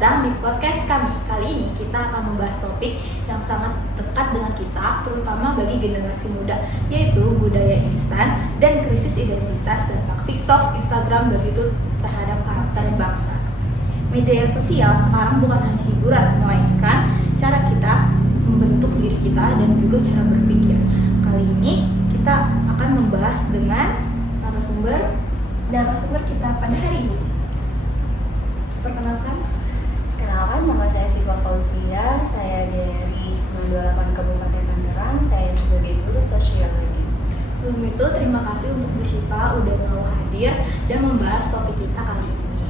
datang di podcast kami. Kali ini kita akan membahas topik yang sangat dekat dengan kita, terutama bagi generasi muda, yaitu budaya instan dan krisis identitas dampak TikTok, Instagram, dan YouTube terhadap karakter bangsa. Media sosial sekarang bukan hanya hiburan, melainkan cara kita membentuk diri kita dan juga cara berpikir. Kali ini kita akan membahas dengan narasumber kita pada hari ini. Perkenalkan, nama saya Siva Fauzia, saya dari 928 Kabupaten Tangerang, saya sebagai guru sosial media. Sebelum itu, terima kasih untuk Bu Syifa udah mau hadir dan membahas topik kita kali ini.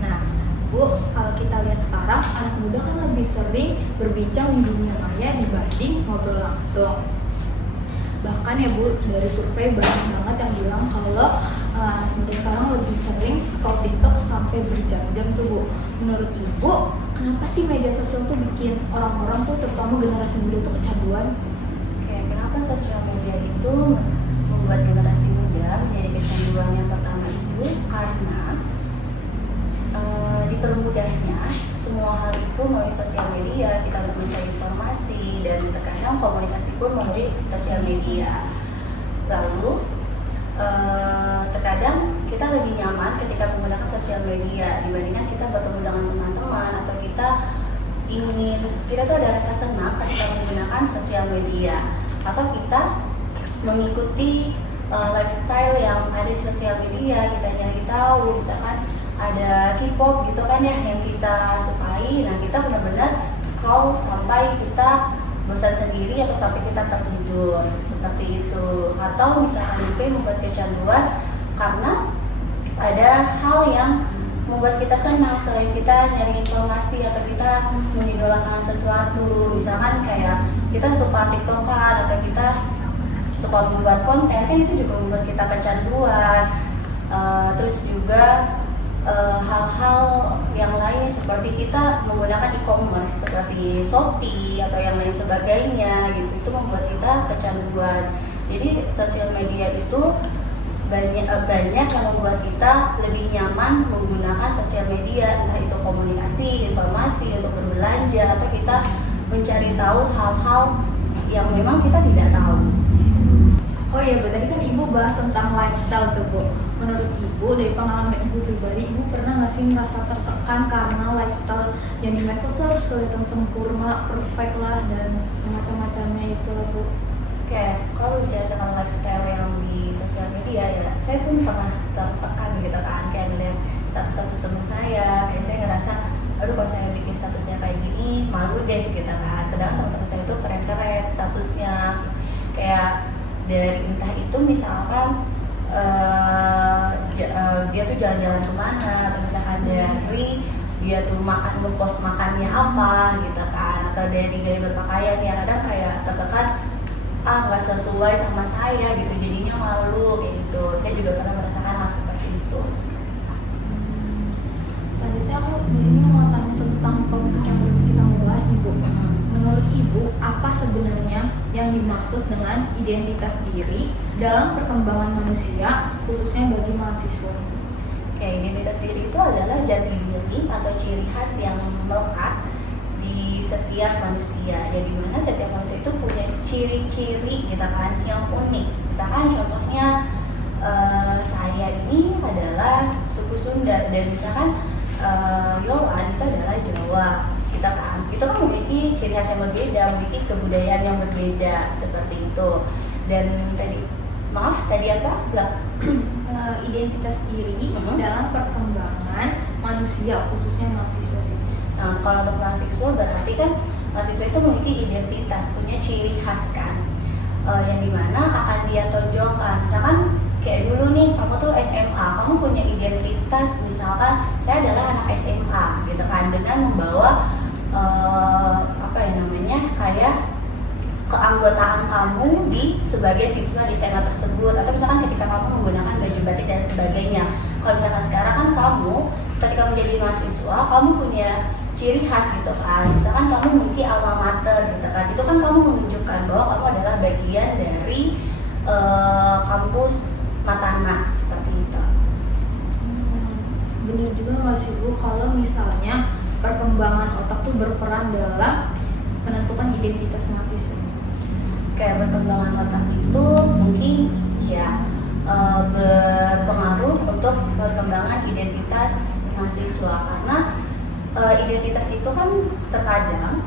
Nah, Bu, kalau kita lihat sekarang, anak muda kan lebih sering berbincang di dunia maya dibanding ngobrol langsung. Bahkan ya Bu, dari survei banyak banget yang bilang kalau anak muda sekarang lebih sering scroll TikTok sampai berjam-jam tuh Bu. Menurut Ibu, kenapa sih media sosial tuh bikin orang-orang tuh, terutama generasi muda tuh kecanduan? Kenapa sosial media itu membuat generasi muda menjadi kecanduan? Yang pertama itu karena dipermudahnya semua hal itu melalui sosial media, kita untuk mencari informasi dan terkadang komunikasi pun melalui sosial media. Lalu terkadang kita lebih nyaman ketika menggunakan sosial media dibandingkan kita bertemu dengan teman-teman, atau kita tuh ada rasa senang ketika menggunakan sosial media, atau kita mengikuti lifestyle yang ada di sosial media. Kita nyari tahu, misalkan ada K-pop gitu kan ya yang kita sukai, nah kita benar-benar scroll sampai kita bosan sendiri atau sampai kita tertidur, seperti itu. Atau misalkan juga membuat kecanduan karena ada hal yang membuat kita senang selain kita nyari informasi atau kita mengidolakan sesuatu. Misalkan kayak kita suka TikTokan atau kita suka membuat konten, kan itu juga membuat kita kecanduan. Terus juga hal-hal yang lain seperti kita menggunakan e-commerce seperti Shopee atau yang lain sebagainya gitu, itu membuat kita kecanduan. Jadi sosial media itu banyak yang membuat kita lebih nyaman menggunakan sosial media, entah itu komunikasi, informasi, untuk berbelanja, atau kita mencari tahu hal-hal yang memang kita tidak tahu. Oh iya Bu, tadi kan Ibu bahas tentang lifestyle tuh Bu. Menurut Ibu, dari pengalaman Ibu pribadi, Ibu pernah nggak sih merasa tertekan karena lifestyle yang di medsos tuh harus kelihatan sempurna, perfect lah, dan semacam-macamnya itu lah Bu? Kalau bicara tentang lifestyle yang di sosial media ya, saya pun pernah tertekan gitu kan, kayak melihat status-status teman saya, kayak saya ngerasa, aduh kalau saya bikin statusnya kayak gini, malu deh gitu kan. Sedangkan teman-teman saya itu keren-keren statusnya, kayak dari entah itu misalkan dia tuh jalan-jalan kemana, atau misalkan dari dia tuh ngepost makannya apa gitu kan, atau dari gaya berpakaian yang kadang kayak tertekan, nggak sesuai sama saya gitu, jadinya malu kayak gitu. Saya juga pernah merasakan hal seperti itu. Selanjutnya aku di sini mau tanya tentang topik yang kita mau bahas nih Bu. Menurut Ibu, apa sebenarnya yang dimaksud dengan identitas diri dalam perkembangan manusia, khususnya bagi mahasiswa? Identitas diri itu adalah jati diri atau ciri khas yang melekat di setiap manusia. Jadi dimana setiap manusia itu punya ciri-ciri gitu kan yang unik. Misalkan contohnya saya ini adalah suku Sunda, dan misalkan Yolan itu adalah Jawa. Kita kan memiliki ciri khas yang berbeda, memiliki kebudayaan yang berbeda, seperti itu. Dan tadi apa? Identitas diri dalam perkembangan manusia, khususnya mahasiswa sih. Nah, kalau untuk mahasiswa berarti kan mahasiswa itu memiliki identitas, punya ciri khas kan, yang dimana akan dia tonjolkan. Misalkan kayak dulu nih, kamu tuh SMA, kamu punya identitas, misalkan saya adalah anak SMA gitu kan, dengan membawa kayak keanggotaan kamu sebagai siswa di SMA tersebut, atau misalkan ketika kamu menggunakan baju batik dan sebagainya. Kalau misalkan sekarang kan kamu ketika menjadi mahasiswa, kamu punya ciri khas gitu kan, misalkan kamu memiliki alma mater gitu kan, itu kan kamu menunjukkan bahwa kamu adalah bagian dari kampus Matana, seperti itu. Bener juga nggak sih Bu, kalau misalnya perkembangan otak tuh berperan dalam penentukan identitas mahasiswa? Kayak perkembangan otak itu mungkin ya berpengaruh untuk perkembangan identitas mahasiswa, karena identitas itu kan terkadang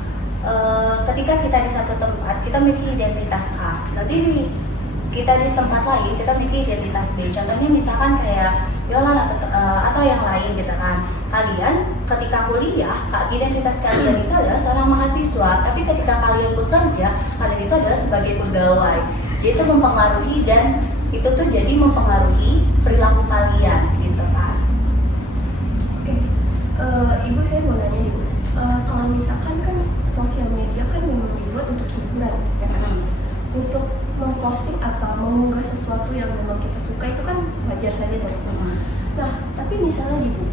ketika kita di satu tempat kita memiliki identitas A, nanti kita di tempat lain kita memiliki identitas B. Contohnya misalkan kayak Yolan atau yang lain gitu kan. Kalian ketika kuliah, identitas kalian itu adalah seorang mahasiswa, tapi ketika kalian bekerja, kalian itu adalah sebagai pegawai. Jadi itu mempengaruhi, dan itu tuh jadi mempengaruhi perilaku kalian gitu kan. Oke, Ibu, saya mau nanya nih Bu, kalau misalkan kan sosial media kan memang dibuat untuk hiburan ya kan? Untuk memposting atau mengunggah sesuatu yang memang kita suka itu kan wajar saja dong. Nah, tapi misalnya nih Bu,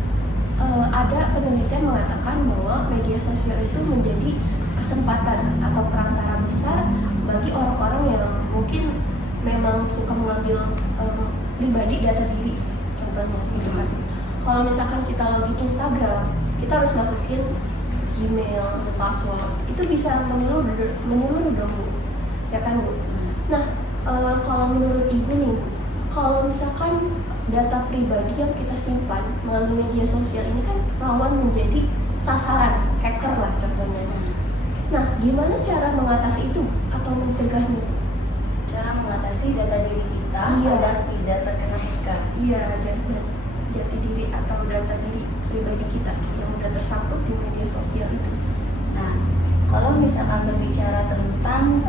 ada penelitian mengatakan bahwa media sosial itu menjadi kesempatan atau perantara besar bagi orang-orang yang mungkin memang suka mengambil pribadi data diri, contohnya gitu kan. Kalau misalkan kita login Instagram, kita harus masukin Gmail, password, itu bisa menyeluruh dong Bu, ya kan Bu? Nah, kalau menurut Ibu nih Bu, kalau misalkan data pribadi yang kita simpan melalui media sosial ini kan rawan menjadi sasaran hacker lah contohnya. Nah, gimana cara mengatasi itu atau mencegahnya? Cara mengatasi data diri kita agar tidak terkena hacker. Iya, dan jati diri atau data diri pribadi kita yang udah tersangkut di media sosial itu. Nah, kalau misalkan berbicara tentang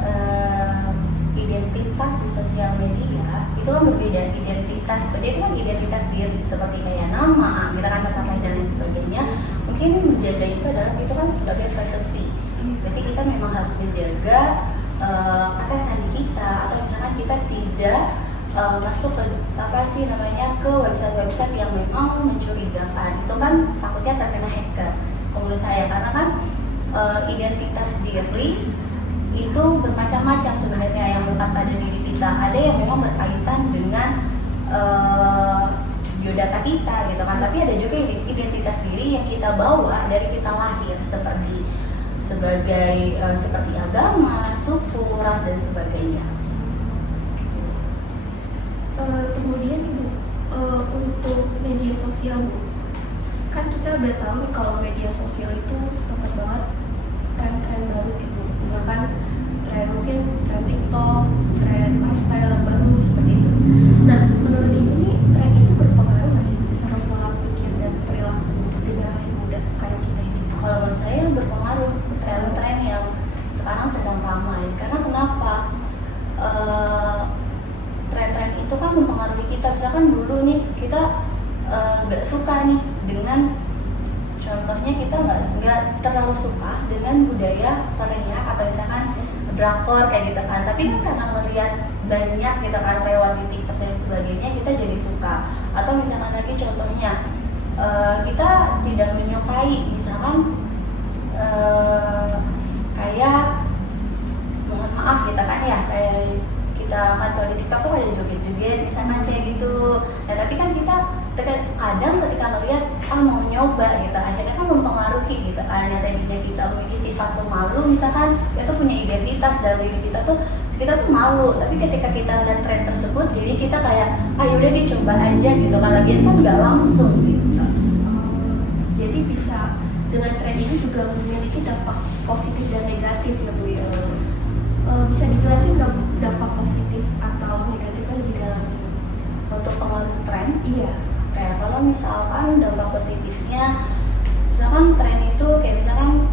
identitas di sosial media, itu kan berbeda. Identitas, itu kan identitas diri seperti kayak nama, kita kan kata dan lain sebagainya. Mungkin menjaga itu adalah itu kan sebagai privacy. Berarti kita memang harus menjaga kata sandi kita, atau misalkan kita tidak masuk ke ke website-website yang memang mencurigakan. Itu kan takutnya terkena hacker. Menurut saya, karena kan identitas diri itu bermacam-macam sebenarnya yang melekat pada diri kita. Ada yang memang berkaitan dengan biodata kita gitu kan, tapi ada juga identitas diri yang kita bawa dari kita lahir, seperti agama, suku, ras dan sebagainya. Kemudian Ibu, untuk media sosial Bu, kan kita udah tahu nih kalau media sosial itu sangat banget tren-tren baru Ibu. Misalkan mungkin tren TikTok, tren lifestyle yang baru seperti itu. Nah, menurut Ibu nih tren itu berpengaruh nggak sih sama pola pikir dan perilaku generasi muda kayak kita ini? Kalau menurut saya berpengaruh, tren-tren yang sekarang sedang ramai. Karena kenapa? Tren-tren itu kan mempengaruhi kita. Misalkan dulu nih kita nggak suka nih dengan, contohnya kita nggak terlalu suka dengan budaya Korea atau misalkan drakor kayak gitu kan. Tapi kan karena melihat banyak gitu kan lewat di TikTok dan sebagainya, kita jadi suka. Atau misalkan lagi contohnya kita tidak menyukai misalkan kayak mohon maaf kita kan ya, kayak kita kan kalau di TikTok tuh ada joget-joget misalkan kayak gitu. Nah, tapi kan kita kadang ketika melihat mau nyoba gitu, akhirnya kan mempengaruhi gitu kan. Yang tadinya kita memiliki sifat pemalu, misalkan kita punya identitas dalam diri kita tuh malu, tapi ketika kita lihat tren tersebut, jadi kita kayak udah dicoba aja gitu kan, lagian kan nggak langsung gitu. Jadi bisa dengan tren ini juga memiliki dampak positif dan negatif ya Bu ya. Bisa dijelasin nggak Bu dampak positif atau negatifnya lebih dalam Untuk pengaruh tren, Iya. kayak kalau misalkan dampak positifnya, misalkan tren itu kayak misalkan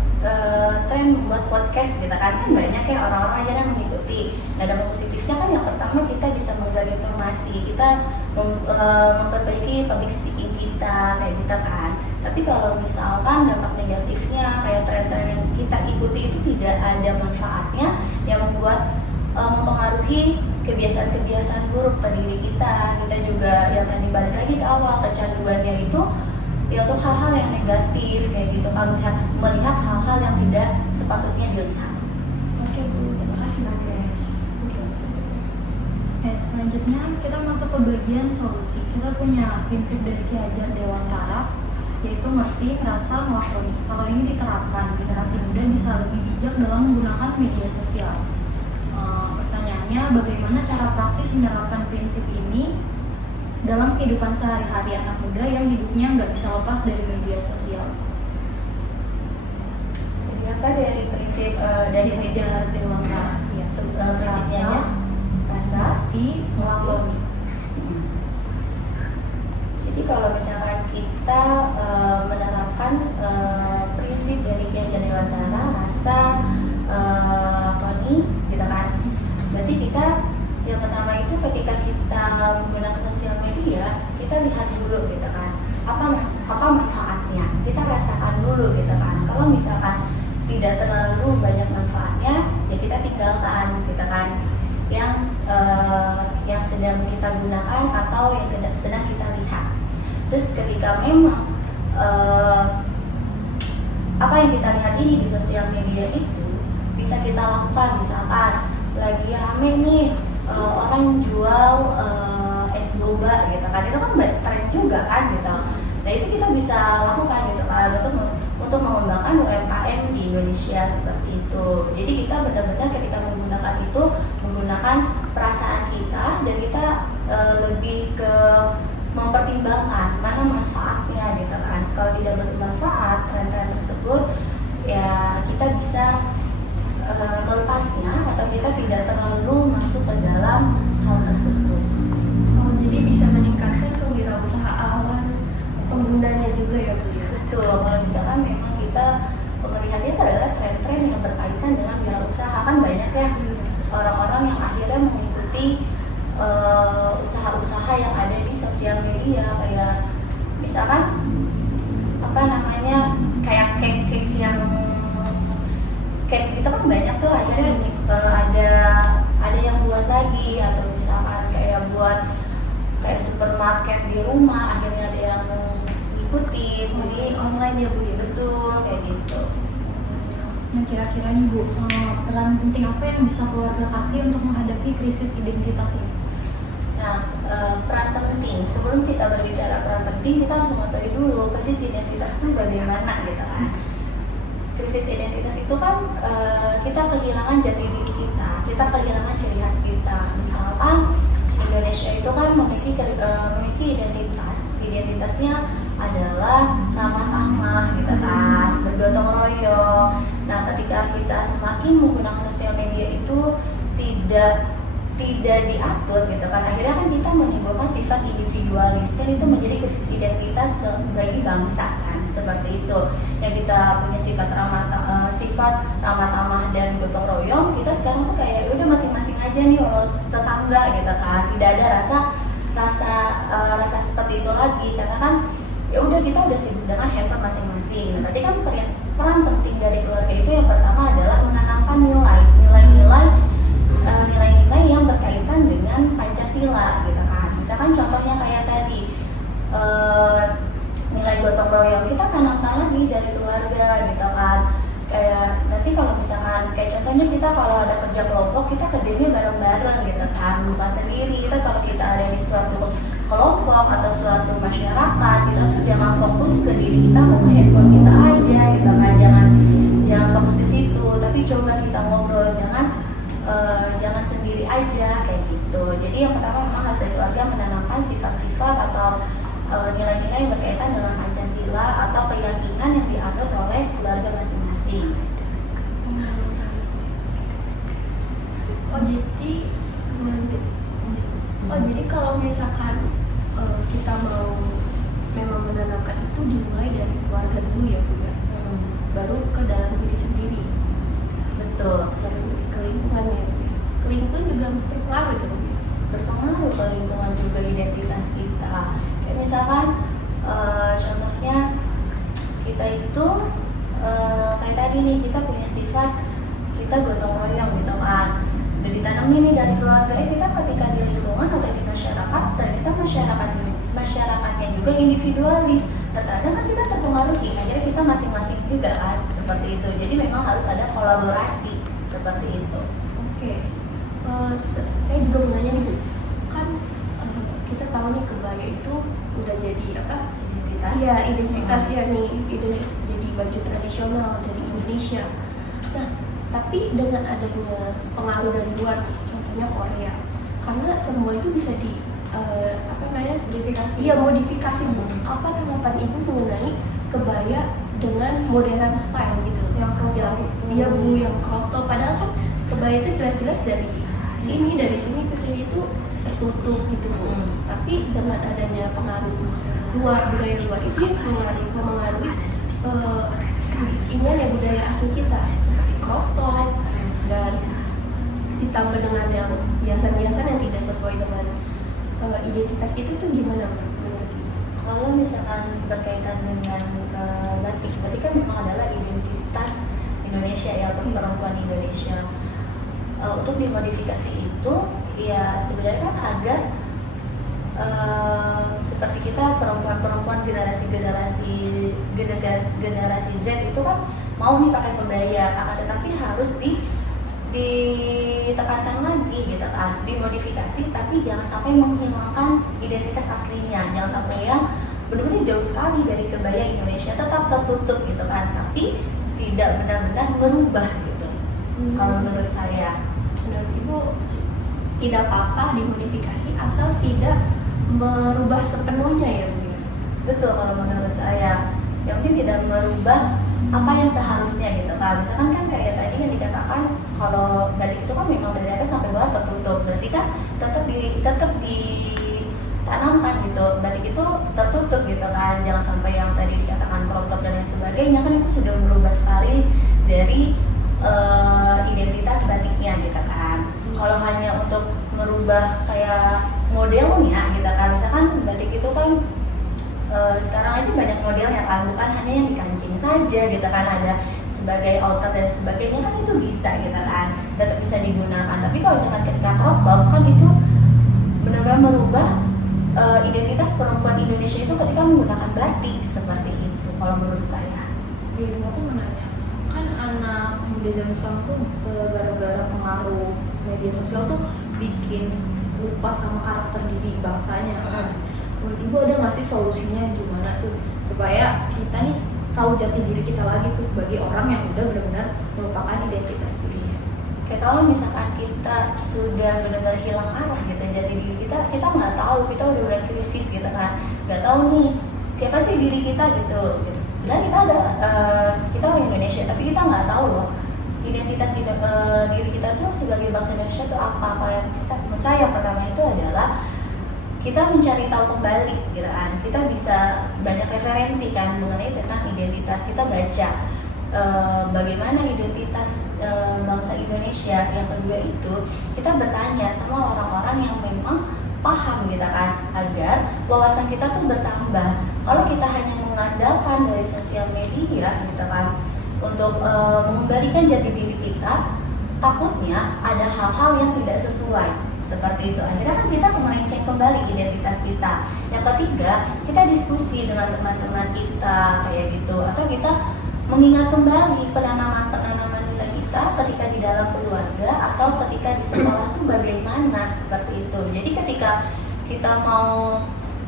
tren membuat podcast gitu kan banyak ya orang-orang akhirnya mengikuti. Nah, dampak positifnya kan yang pertama kita bisa menggali informasi, kita memperbaiki public speaking kita kayak gitu kan. Tapi kalau misalkan dampak negatifnya kayak tren-tren yang kita ikuti itu tidak ada manfaatnya, yang membuat mempengaruhi kebiasaan-kebiasaan buruk pada diri kita juga yang tadi balik lagi ke awal, kecanduannya itu ya untuk hal-hal yang negatif kayak gitu kan, melihat hal-hal yang tidak sepatutnya dilihat. Oke Bu, terima kasih Bu. Selanjutnya kita masuk ke bagian solusi. Kita punya prinsip dari Ki Hajar Dewantara yaitu ngerti, rasa, melakoni. Kalau ini diterapkan, generasi muda bisa lebih bijak dalam menggunakan media sosial. Pertanyaannya, bagaimana cara praktis menerapkan prinsip ini dalam kehidupan sehari-hari anak muda yang hidupnya nggak bisa lepas dari media sosial? Jadi apa dari prinsip Dewasa, ya, prinsipnya aja? Rasa, ngerti, melakoni. Jadi kalau misalkan kita menerapkan prinsip dari Kiai Dewantara, rasa, lakoni, gitu kan. Berarti kita yang pertama itu ketika kita menggunakan sosial media, kita lihat dulu gitu kan. Apa manfaatnya? Kita rasakan dulu gitu kan. Kalau misalkan tidak terlalu banyak manfaatnya, ya kita tinggalkan gitu kan. Yang sedang kita gunakan atau yang sedang kita lihat. Terus ketika memang apa yang kita lihat ini di sosial media itu bisa kita lakukan, misalkan lagi rame nih orang jual es boba gitu kan, itu kan tren juga kan gitu. Nah itu kita bisa lakukan gitu kan untuk mengembangkan UMKM di Indonesia seperti itu. Jadi kita benar-benar ketika menggunakan itu menggunakan perasaan kita dan kita lebih ke mempertimbangkan mana manfaatnya gitu kan. Kalau tidak bermanfaat tren-tren tersebut, ya kita bisa melepasnya atau kita tidak terlalu masuk ke dalam hal tersebut. Oh, jadi bisa meningkatkan kewirausahaan penggunanya juga ya Bu ya? Betul, kalau misalkan memang kita melihatnya itu adalah tren-tren yang berkaitan dengan wirausaha, kan banyak ya orang-orang yang akhirnya mengikuti usaha-usaha yang ada di sosial media, kayak misalkan kayak cake itu kan banyak tuh akhirnya ada yang buat lagi, atau misalkan kayak buat kayak supermarket di rumah akhirnya ada yang ngikutin, jadi Online ya Bu ya? betul kayak gitu. Nah kira-kira nih Bu, peran penting apa yang bisa keluarga kasih untuk menghadapi krisis identitas ini? Nah, peran penting, sebelum kita berbicara peran penting, kita harus mengetahui dulu krisis identitas itu bagaimana gitu kan. Krisis identitas itu kan kita kehilangan jati diri kita kehilangan ciri khas kita. Misalkan Indonesia itu kan memiliki identitasnya adalah ramah tamah gitu kan, bergotong royong. Nah, ketika kita semakin menggunakan sosial media itu tidak diatur gitu kan, akhirnya kan kita menimbulkan sifat individualis, kan itu menjadi krisis identitas sebagai bangsa kan, seperti itu. Yang kita punya sifat ramah tamah dan gotong royong, kita sekarang tuh kayak udah masing-masing aja nih walau tetangga gitu kan, tidak ada rasa seperti itu lagi, karena kan ya udah kita udah sibuk dengan handphone masing-masing. Berarti kan peran penting dari keluarga itu yang pertama adalah menanamkan nilai-nilai yang berkaitan dengan Pancasila gitu kan. Misalkan contohnya kayak tadi nilai gotong royong, kita tanamkan lagi dari keluarga gitu kan. Kayak nanti kalau misalkan kayak contohnya kita kalau ada kerja kelompok, kita kerjanya bareng-bareng gitu kan, bukan sendiri. Kita kalau kita ada di suatu kelompok atau suatu masyarakat, kita tuh jangan fokus ke diri kita atau ke handphone kita aja gitu kan, jangan fokus ke situ, tapi coba kita ngobrol, jangan sendiri aja kayak gitu. Jadi yang pertama memang harus dari keluarga menanamkan sifat-sifat atau nilai-nilai yang berkaitan dengan Pancasila atau keyakinan yang dianut oleh keluarga masing-masing. Jadi kalau misalkan kita mau memang menanamkan itu dimulai dari keluarga dulu ya Bu ya, baru ke dalam diri sendiri. Betul. Baru ke lingkungan ya Bu ya. Ke lingkungan juga berpengaruh dong ya. Berpengaruh ke lingkungan juga identitas kita. Kayak misalkan contohnya kita itu kayak tadi nih, kita punya sifat kita gotong royong gitu kan, udah ditanamin nih dari keluarga. Kita ketika di lingkungan atau di masyarakat, ternyata masyarakatnya juga individualis, terkadang kan kita terpengaruhi, akhirnya kita masing-masing juga kan, seperti itu. Jadi memang harus ada kolaborasi seperti itu. Oke. Saya juga mau nanya nih Bu, kan kita tahu nih kebaya itu udah jadi identitas. Iya, identitas ya nih, jadi baju tradisional dari Indonesia. Nah, tapi dengan adanya pengaruh dari luar, contohnya Korea, karena semua itu bisa modifikasi. Iya, modifikasi. Apa tanggapan ibu mengenai kebaya dengan modern style gitu? Yang iya bu, yang crop top. Padahal kan kebaya itu jelas-jelas dari sini ke sini itu tertutup gitu bu. Tapi dengan adanya pengaruh budaya luar itu yang memengaruhi budaya asli kita seperti crop top dan ditambah dengan yang hiasan-hiasan yang tidak sesuai dengan identitas kita itu gimana menurut ibu? Kalau misalkan berkaitan dengan batik, batik kan memang adalah identitas Indonesia ya, untuk perempuan Indonesia. Untuk dimodifikasi itu ya sebenarnya kan agar seperti kita perempuan generasi Z itu kan mau nih pakai kebaya, akan tetapi harus ditekankan lagi gitu kan, dimodifikasi tapi jangan sampai menghilangkan identitas aslinya, jangan sampai yang benar-benar jauh sekali dari kebaya Indonesia, tetap tertutup gitu kan, tapi tidak benar-benar merubah gitu. Kalau menurut saya, menurut ibu tidak apa-apa dimodifikasi asal tidak merubah sepenuhnya ya bu. betul kalau menurut saya, yang penting tidak merubah apa yang seharusnya gitu kan. Misalkan kan kayak tadi yang dikatakan kalau batik itu kan memang dari atas sampai bawah tertutup, berarti kan tetap ditanamkan gitu, batik itu tertutup gitu kan, jangan sampai yang tadi dikatakan crop top dan lain sebagainya, kan itu sudah merubah sekali dari identitas batiknya gitu kan. Kalau hanya untuk merubah kayak modelnya gitu kan, misalkan batik itu kan sekarang aja banyak modelnya kan, bukan hanya yang dikancing saja gitu kan, ada sebagai outer dan sebagainya, kan itu bisa gitu kan, tetap bisa digunakan. Tapi kalau misalkan ketika crop top kan itu benar-benar merubah identitas perempuan Indonesia itu ketika menggunakan batik seperti itu kalau menurut saya. Jadi aku mau nanya, kan anak muda zaman sekarang tuh gara-gara pengaruh media sosial tuh bikin lupa sama karakter diri bangsanya kan. Menurut ibu ada nggak sih solusinya gimana tuh supaya kita nih tahu jati diri kita lagi tuh bagi orang yang udah benar-benar melupakan identitas dirinya? Kayak kalau misalkan kita sudah benar-benar hilang arah gitu jati diri kita nggak tahu, kita udah mulai krisis gitu kan, nggak tahu nih siapa sih diri kita gitu. Dan kita orang Indonesia, tapi kita nggak tahu loh identitas diri kita tuh sebagai bangsa Indonesia tuh apa yang menurut saya pertama itu adalah kita mencari tahu kembali gitu kan. Kita bisa banyak referensi kan mengenai tentang identitas, kita baca bagaimana identitas bangsa Indonesia. Yang kedua itu kita bertanya sama orang-orang yang memang paham gitu kan, agar wawasan kita tuh bertambah. Kalau kita hanya mengandalkan dari sosial media gitu kan untuk mengembalikan jati diri kita, takutnya ada hal-hal yang tidak sesuai seperti itu. Akhirnya kan kita melenceng kembali identitas kita. Yang ketiga, kita diskusi dengan teman-teman kita kayak gitu, atau kita mengingat kembali penanaman nilai kita ketika di dalam keluarga atau ketika di sekolah tuh bagaimana seperti itu. Jadi ketika kita mau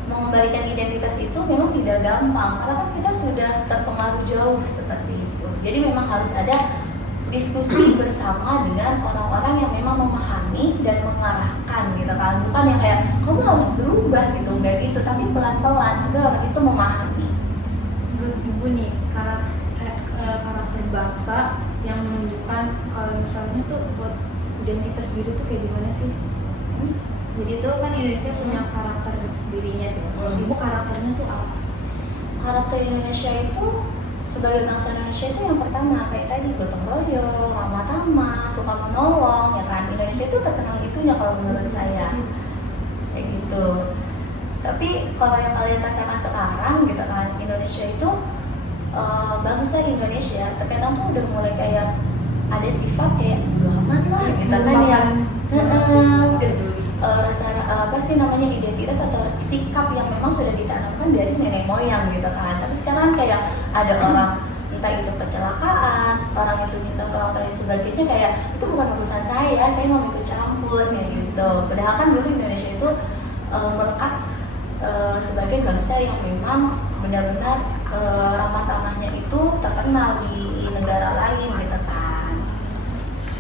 mengembalikan identitas itu memang tidak gampang, karena kan kita sudah terpengaruh jauh seperti itu. Jadi memang harus ada diskusi bersama dengan orang-orang yang memang memahami dan mengarahkan gitu kan, bukan yang kayak kamu harus berubah gitu, enggak gitu, tapi pelan-pelan udah orang itu memahami. Menurut ibu nih karakter bangsa yang menunjukkan kalau misalnya tuh buat identitas diri tuh kayak gimana sih? Jadi tuh kan Indonesia punya karakter dirinya dong. Kalau ibu karakternya tuh apa? Karakter Indonesia itu sebagai bangsa Indonesia itu yang pertama kayak tadi gotong royong, ramah tamah, suka menolong ya kan. Indonesia itu terkenal itunya kalau menurut saya kayak gitu. Tapi kalau yang kalian rasakan sekarang gitu kan, Indonesia itu bangsa Indonesia terkadang tuh udah mulai kayak ada sifat kayak bodo amat lah gitu kan, yang apa sih namanya identitas atau sikap yang memang sudah ditanamkan dari nenek moyang gitu kan. Tapi sekarang kayak ada orang entah itu kecelakaan, orang itu minta tolong dan sebagainya, kayak itu bukan urusan saya mau ikut campur kayak gitu. Padahal kan dulu Indonesia itu melekat sebagai bangsa yang memang benar-benar ramah tamahnya itu terkenal di negara lain gitu kan.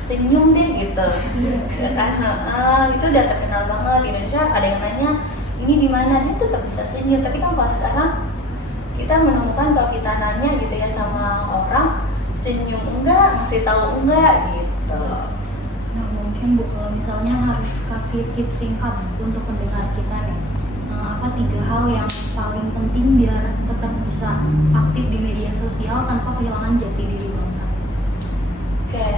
Senyum deh gitu kan, itu udah terkenal banget di Indonesia. Ada yang nanya ini di mana, dia tetap bisa senyum. Tapi kan kalau sekarang kita menemukan kalau kita nanya gitu ya sama orang, senyum enggak, ngasih tahu enggak gitu. Nah, mungkin Bu, kalau misalnya harus kasih tips singkat untuk pendengar kita nih, apa 3 hal yang paling penting biar tetap bisa aktif di media sosial tanpa kehilangan jati diri bangsa? Oke,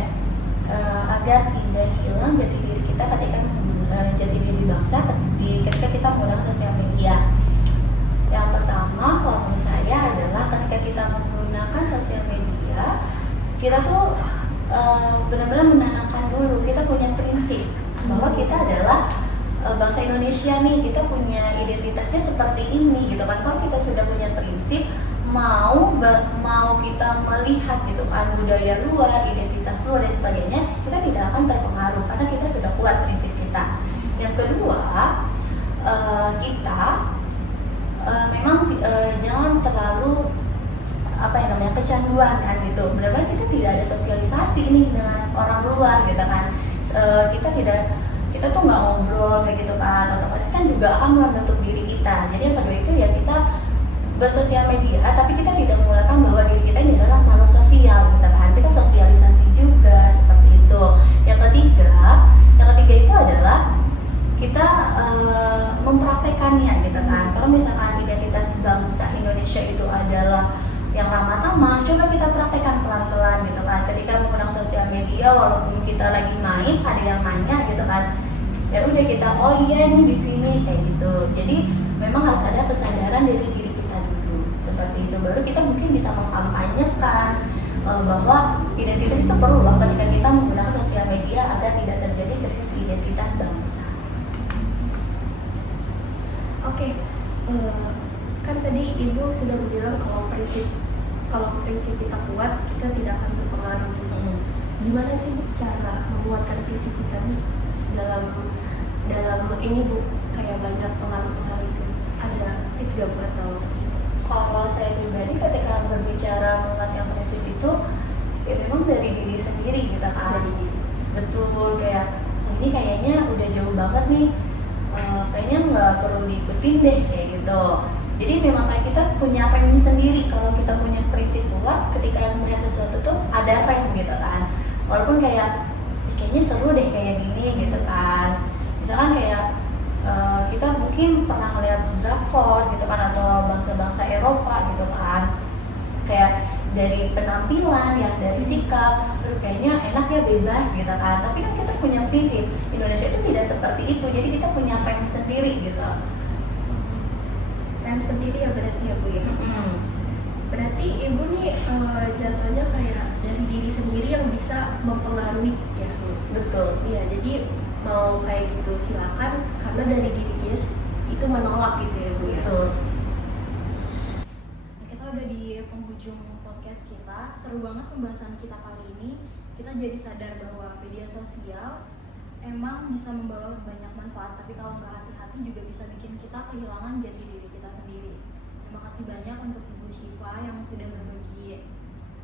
agar tidak hilang jati diri kita ketika jati diri bangsa ketika kita menggunakan sosial media. Yang pertama, kalau menurut saya adalah ketika kita menggunakan sosial media, kita tuh benar-benar menanamkan dulu, kita punya prinsip bahwa kita adalah bangsa Indonesia nih, kita punya identitasnya seperti ini gitu kan. Kalau kita sudah punya prinsip, mau kita melihat gitu kan budaya luar, identitas luar dan sebagainya, kita tidak akan terpengaruh karena kita sudah kuat prinsip kita. Yang kedua, kita memang jangan terlalu kecanduan kan gitu. Benar-benar kita tidak ada sosialisasi nih dengan orang luar gitu kan. Kita tuh nggak ngobrol kayak gitu kan, otomatis kan juga akan membentuk diri kita. Jadi yang kedua itu ya kita bersosial media, tapi kita tidak menggunakan bahwa diri kita ini adalah makhluk sosial gitu kan. Kita sosialisasi juga seperti itu. Yang ketiga itu adalah kita mempraktekannya gitu kan. Kalau misalkan identitas bangsa Indonesia itu adalah yang ramah tamah, coba kita praktekkan pelan-pelan gitu kan. Ketika menggunakan sosial media, walaupun kita lagi main, ada yang nanya gitu kan, ya udah kita oh iya nih di sini kayak gitu. Jadi memang harus ada kesadaran dari diri kita dulu seperti itu, baru kita mungkin bisa mengkampanyekan bahwa identitas itu perlu loh ketika kita menggunakan sosial media agar tidak terjadi krisis identitas bangsa. Oke, kan tadi Ibu sudah bilang kalau prinsip kita kuat, kita tidak akan terpengaruh. Gimana sih Bu cara menguatkan prinsip kita nih dalam ini Bu, kayak banyak pengaruh-pengaruh itu? Ada tips gak Bu atau? Kalau saya pribadi ketika berbicara menguatkan prinsip itu, ya memang dari diri sendiri gitu kan. Dari diri sendiri. Betul, kayak ini kayaknya udah jauh banget nih, kayaknya nggak perlu diikutin deh kayak gitu. Jadi memang kayak kita punya rem sendiri. Kalau kita punya prinsip kuat, ketika yang melihat sesuatu tuh ada rem gitu kan. Walaupun kayaknya seru deh kayak gini gitu kan. Misalkan kayak kita mungkin pernah ngeliat drakor gitu kan, atau bangsa-bangsa Eropa gitu kan. Kayak dari penampilan, yang dari sikap, kayaknya enak ya bebas gitu kan. Tapi kan kita punya prinsip, Indonesia itu tidak seperti itu. Jadi kita punya rem sendiri gitu. Rem sendiri ya berarti ya Bu ya? Berarti Ibu nih jatuhnya kayak dari diri sendiri yang bisa mempengaruhi ya? Betul. Iya, jadi mau kayak gitu silakan, karena dari diri dia itu menolak gitu ya Bu ya? Betul. Kita udah di penghujung podcast kita. Seru banget pembahasan kita kali ini. Kita jadi sadar bahwa media sosial emang bisa membawa banyak manfaat, tapi kalau nggak hati-hati juga bisa bikin kita kehilangan jati diri kita sendiri. Terima kasih banyak untuk Ibu Syifa yang sudah berbagi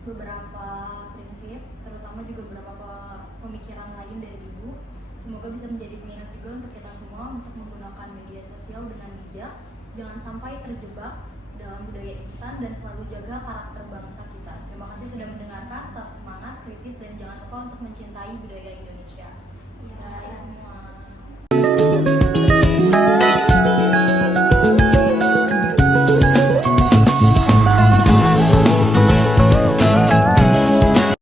beberapa prinsip, terutama juga beberapa pemikiran lain dari Ibu. Semoga bisa menjadi pengingat juga untuk kita semua untuk menggunakan media sosial dengan bijak. Jangan sampai terjebak dalam budaya instan dan selalu jaga karakter bangsa kita. Terima kasih sudah mendengarkan, tetap semangat, kritis, dan jangan lupa untuk mencintai budaya Indonesia. Bye semua.